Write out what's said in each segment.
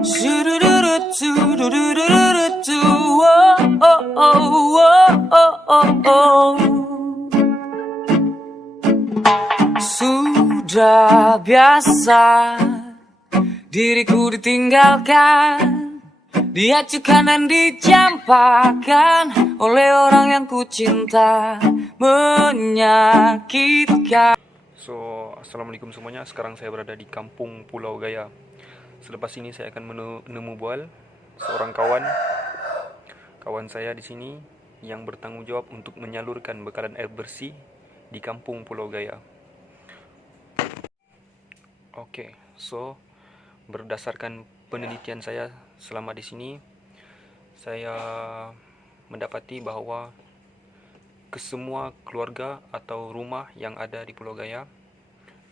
Sudah biasa diriku ditinggalkan, diacukan dan dicampakkan oleh orang yang ku cinta, menyakitkan. Assalamualaikum semuanya. Sekarang saya berada di Kampung Pulau Gaya. Selepas ini saya akan menemu bual seorang kawan saya di sini yang bertanggung jawab untuk menyalurkan bekalan air bersih di Kampung Pulau Gaya. Oke, berdasarkan penelitian saya selama di sini, saya mendapati bahwa kesemua keluarga atau rumah yang ada di Pulau Gaya,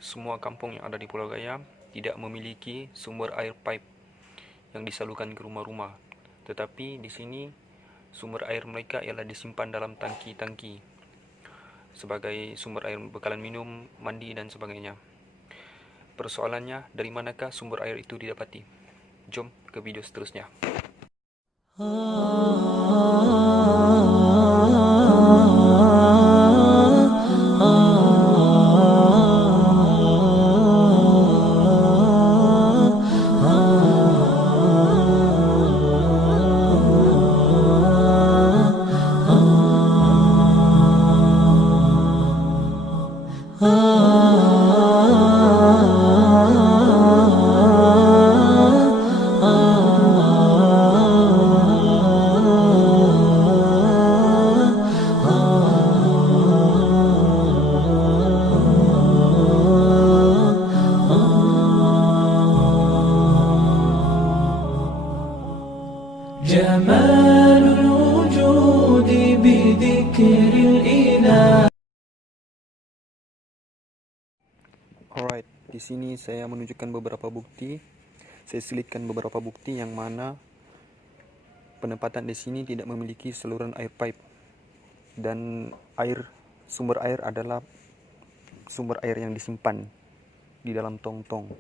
semua kampung yang ada di Pulau Gaya tidak memiliki sumber air pipe yang disalurkan ke rumah-rumah. Tetapi di sini sumber air mereka ialah disimpan dalam tangki-tangki sebagai sumber air bekalan minum, mandi dan sebagainya. Persoalannya, dari manakah sumber air itu didapati? Jom ke video seterusnya. جمال الوجود بذكر الإله. Alright, di sini saya menunjukkan beberapa bukti. Saya selitkan beberapa bukti yang mana penempatan di sini tidak memiliki saluran air pipe dan sumber air adalah sumber air yang disimpan di dalam tong-tong.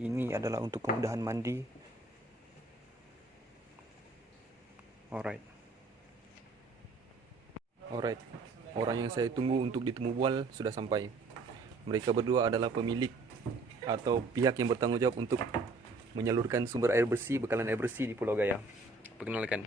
Ini adalah untuk kemudahan mandi. Alright. Orang yang saya tunggu untuk ditemu bual sudah sampai. Mereka berdua adalah pemilik atau pihak yang bertanggung jawab untuk menyalurkan sumber air bersih, bekalan air bersih di Pulau Gaya. Perkenalkan.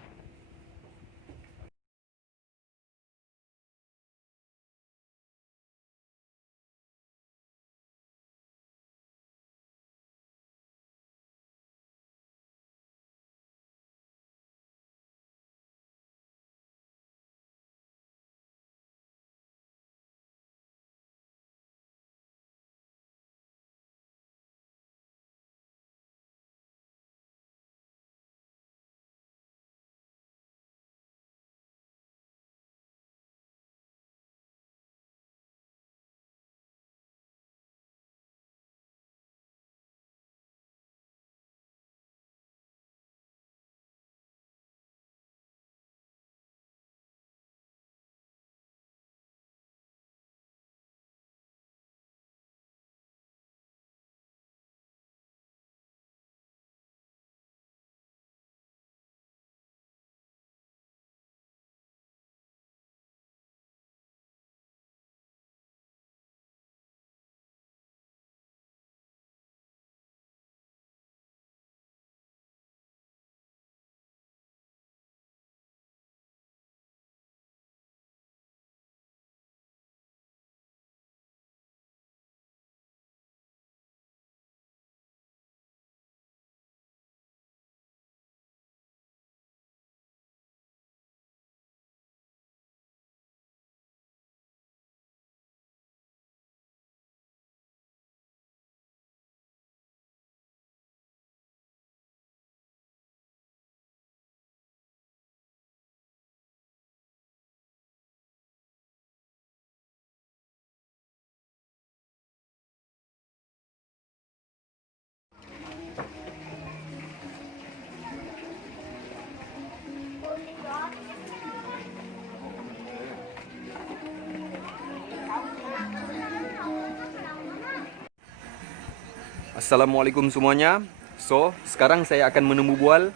Assalamualaikum semuanya. So, sekarang saya akan menemu bual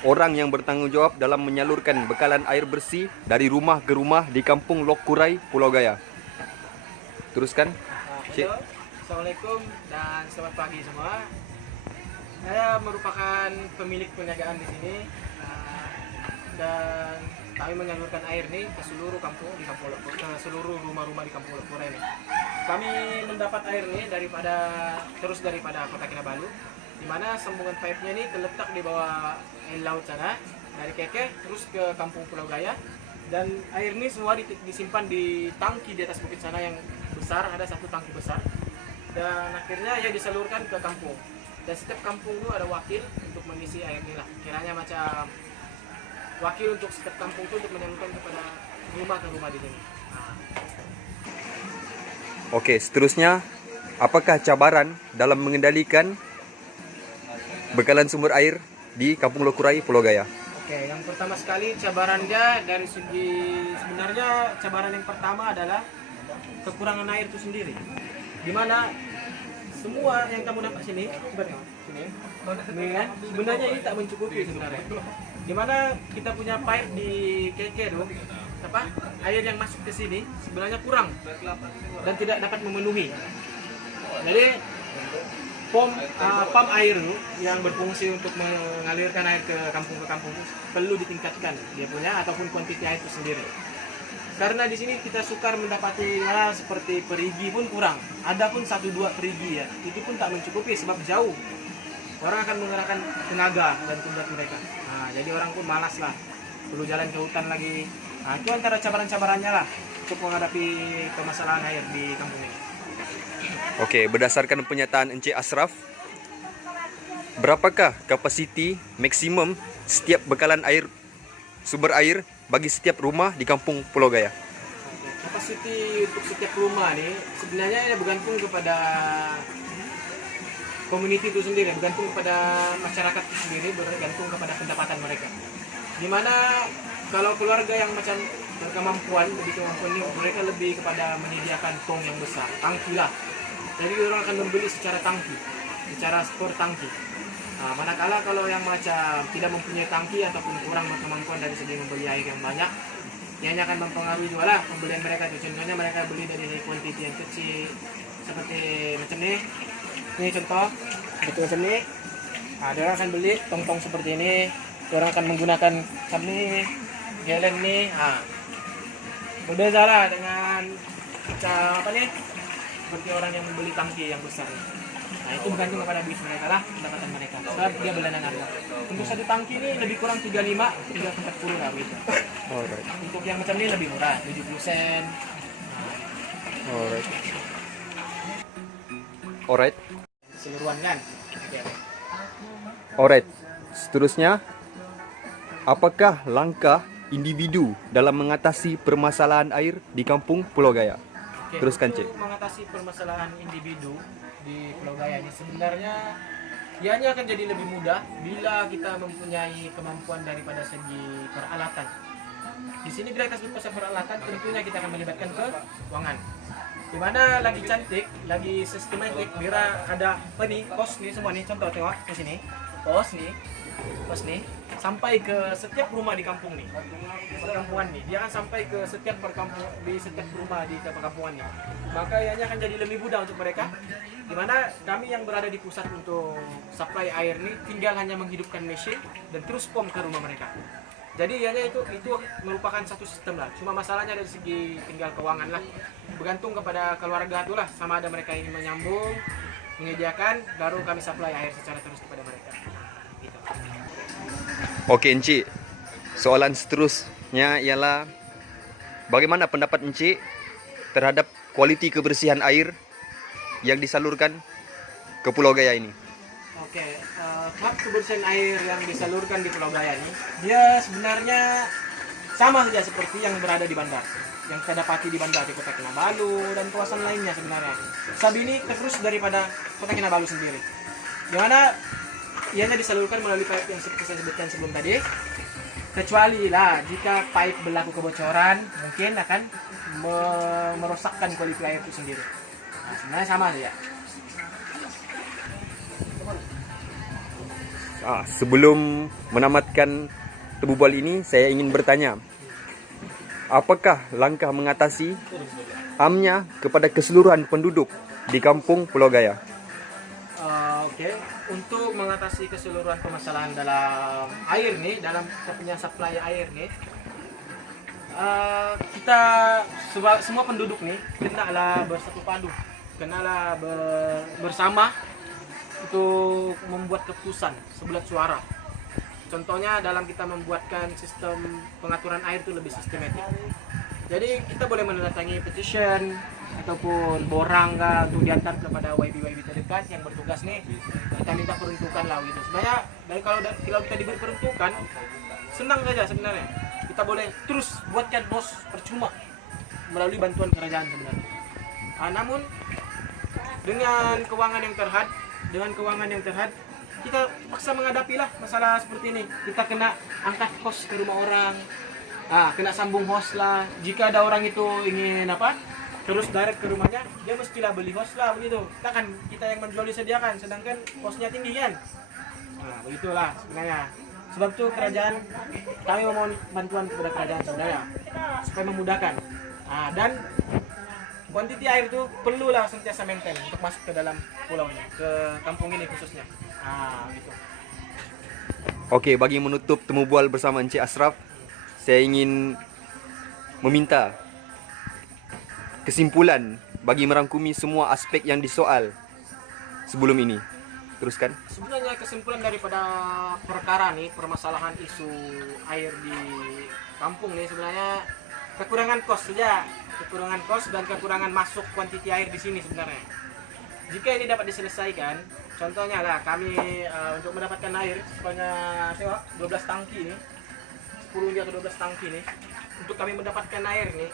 orang yang bertanggung jawab dalam menyalurkan bekalan air bersih dari rumah ke rumah di kampung Lok Kurai, Pulau Gaya. Teruskan. Cik. Halo, Assalamualaikum dan selamat pagi semua. Saya merupakan pemilik perniagaan di sini dan kami menyalurkan air nih ke seluruh kampung di Kampung Lok Kurai, ke seluruh rumah-rumah di Kampung Lok Kurai ini. Kami mendapat air nih daripada Kota Kinabalu, di mana sambungan pipe-nya ini terletak di bawah air laut sana dari Keke terus ke Kampung Pulau Gaya, dan air ini semua disimpan di tangki di atas bukit sana yang besar, ada satu tangki besar, dan akhirnya ya disalurkan ke kampung, dan setiap kampung itu ada wakil untuk mengisi air ini lah, kiranya macam wakil untuk setiap kampung itu untuk menyalurkan kepada rumah ke rumah di sini. Oke, seterusnya, apakah cabaran dalam mengendalikan bekalan sumber air di Kampung Lok Kurai, Pulau Gaya? Oke, yang pertama sekali cabarannya dari segi, sebenarnya cabaran yang pertama adalah kekurangan air itu sendiri. Dimana semua yang kamu nampak sini, ini kan, sebenarnya ini tak mencukupi sebenarnya. Dimana kita punya pipe di Keke tuh, air yang masuk ke sini sebenarnya kurang dan tidak dapat memenuhi. Jadi pump air yang berfungsi untuk mengalirkan air ke kampung perlu ditingkatkan dia punya, ataupun kuantiti air itu sendiri. Karena di sini kita sukar mendapati seperti perigi pun kurang. Ada pun 1-2 perigi ya, itu pun tak mencukupi sebab jauh. Orang akan menggunakan tenaga dan kumdat mereka. Nah, jadi orang pun malas lah, perlu jalan ke hutan lagi. Nah, itu antara cabaran-cabarannya lah untuk menghadapi permasalahan air di kampung ini. Oke, berdasarkan pernyataan Encik Ashraf, berapakah kapasiti maksimum setiap bekalan air, sumber air bagi setiap rumah di Kampung Pulau Gaya? Kapasiti untuk setiap rumah nih sebenarnya ini bergantung kepada community itu sendiri, bergantung kepada masyarakat itu sendiri, bergantung kepada pendapatan mereka. Dimana kalau keluarga yang macam berkemampuan, ini mereka lebih kepada menyediakan tong yang besar, tangki lah. Jadi orang akan membeli secara tangki, secara skor tangki. Nah, manakala kalau yang macam tidak mempunyai tangki ataupun kurang berkemampuan dari segi membeli air yang banyak, ini akan mempengaruhi juga lah pembelian mereka. Contohnya mereka beli dari kuantiti yang kecil, seperti macam ini. Ini contoh, itu macam ini. Nah, dia akan beli tong-tong seperti ini. Orang akan menggunakan ini, galen nih. Nah, berbeda lah dengan apa nih? Seperti orang yang membeli tangki yang besar. Nah, itu bergantung kepada bisnis mereka lah, pendapatan mereka. Sebab dia belanan harga. Untuk satu tangki ini lebih kurang 35 hingga 40 lah gitu. Alright. Untuk yang macam ini lebih murah, 70 sen. Alright. Alright. Keseluruhan kan. Oke. Alright. Seterusnya, apakah langkah individu dalam mengatasi permasalahan air di Kampung Pulau Gaya? Oke, Teruskan, Cik. untuk mengatasi permasalahan individu di Pulau Gaya ini sebenarnya ianya akan jadi lebih mudah bila kita mempunyai kemampuan daripada segi peralatan. Di sini gratis berpasar peralatan, tentunya kita akan melibatkan keuangan. Di mana lagi cantik, lagi sistematik, bila ada apa nih, pos nih semua nih, contoh tengok di sini, pos nih, sampai ke setiap rumah di kampung nih, perkampungan nih, dia akan sampai ke setiap rumah di perkampungan nih. Maka ianya akan jadi lebih mudah untuk mereka. Dimana kami yang berada di pusat untuk supply air nih, tinggal hanya menghidupkan mesin dan terus pom ke rumah mereka. Jadi ianya itu merupakan satu sistem lah. Cuma masalahnya dari segi tinggal keuangan lah. Bergantung kepada keluarga itu lah, sama ada mereka ingin menyambung, menyediakan, baru kami supply air secara terus kepada mereka. Gitu. Oke, Encik. Soalan seterusnya ialah bagaimana pendapat Encik terhadap kualiti kebersihan air yang disalurkan ke Pulau Gaya ini? Oke, hak kebersihan air yang disalurkan di Pulau Gaya ini, dia sebenarnya sama saja seperti yang berada di bandar, yang kita dapati di bandar di Kota Kinabalu dan kawasan lainnya sebenarnya. Sabi ini terus daripada Kota Kinabalu sendiri, di mana ianya disalurkan melalui pipe yang seperti saya sebutkan sebelum tadi. Kecuali lah jika pipe berlaku kebocoran, mungkin akan merosakkan kualitas air itu sendiri. Nah, sebenarnya sama saja. Sebelum menamatkan tebubal ini, saya ingin bertanya, apakah langkah mengatasi amnya kepada keseluruhan penduduk di kampung Pulau Gaya? Oke, untuk mengatasi keseluruhan permasalahan dalam air nih, dalam kita punya supply air nih, kita semua penduduk nih kenalah bersatu padu, kenalah bersama untuk membuat keputusan sebulat suara. Contohnya dalam kita membuatkan sistem pengaturan air itu lebih sistematik. Jadi kita boleh menandatangani petition ataupun borang untuk diantar kepada YB terdekat yang bertugas nih. Kita minta peruntukan lah gitu. Sebenarnya kalau kita diberi peruntukan, senang saja sebenarnya. Kita boleh terus buatkan bos percuma melalui bantuan kerajaan sebenarnya. Namun dengan keuangan yang terhad, kita paksa menghadapi lah masalah seperti ini. Kita kena angkat kos ke rumah orang, kena sambung host lah. Jika ada orang itu ingin terus direct ke rumahnya, dia mestilah beli host lah begitu. Kita yang menjual disediakan, sedangkan hostnya tinggi kan. Begitulah sebenarnya. Sebab itu kami memohon bantuan kepada kerajaan sebenarnya supaya memudahkan. Dan kuantiti air itu perlulah sentiasa maintain untuk masuk ke dalam pulau ini, ke kampung ini khususnya. Gitu. Oke, bagi menutup temu bual bersama Encik Ashraf, saya ingin meminta kesimpulan bagi merangkumi semua aspek yang disoal sebelum ini. Teruskan. Sebenarnya kesimpulan daripada perkara nih, permasalahan isu air di kampung nih, sebenarnya kekurangan kos saja, kekurangan kos dan kekurangan masuk kuantiti air di sini sebenarnya. Jika ini dapat diselesaikan, contohnya lah kami untuk mendapatkan air sebanyak 12 tangki nih, 10 atau 12 tangki nih, untuk kami mendapatkan air nih,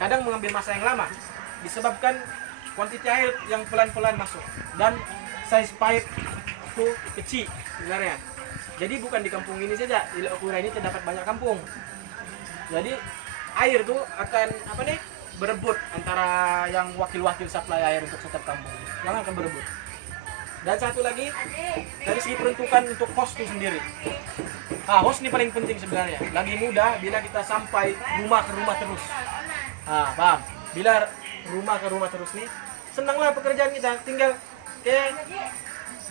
kadang mengambil masa yang lama disebabkan kuantiti air yang pelan-pelan masuk dan size pipe itu kecil sebenarnya. Jadi bukan di kampung ini saja, di Lokura ini terdapat banyak kampung. Jadi air itu akan berebut antara yang wakil-wakil supply air untuk setiap kampung. Yang akan berebut. Dan satu lagi dari segi peruntukan untuk host itu sendiri. Host ini paling penting sebenarnya. Lagi mudah bila kita sampai rumah ke rumah terus. Paham? Bila rumah ke rumah terus nih, senanglah pekerjaan kita. Tinggal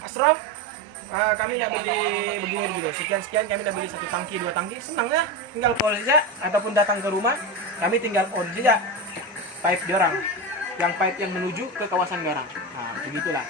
Ashraf, kami nak beli begini dulu. Sekian kami dah beli 1 tangki, 2 tangki. Senang ya, tinggal call saja ataupun datang ke rumah, kami tinggal on saja pipe diorang. Yang pipe yang menuju ke kawasan Garang. Begitulah.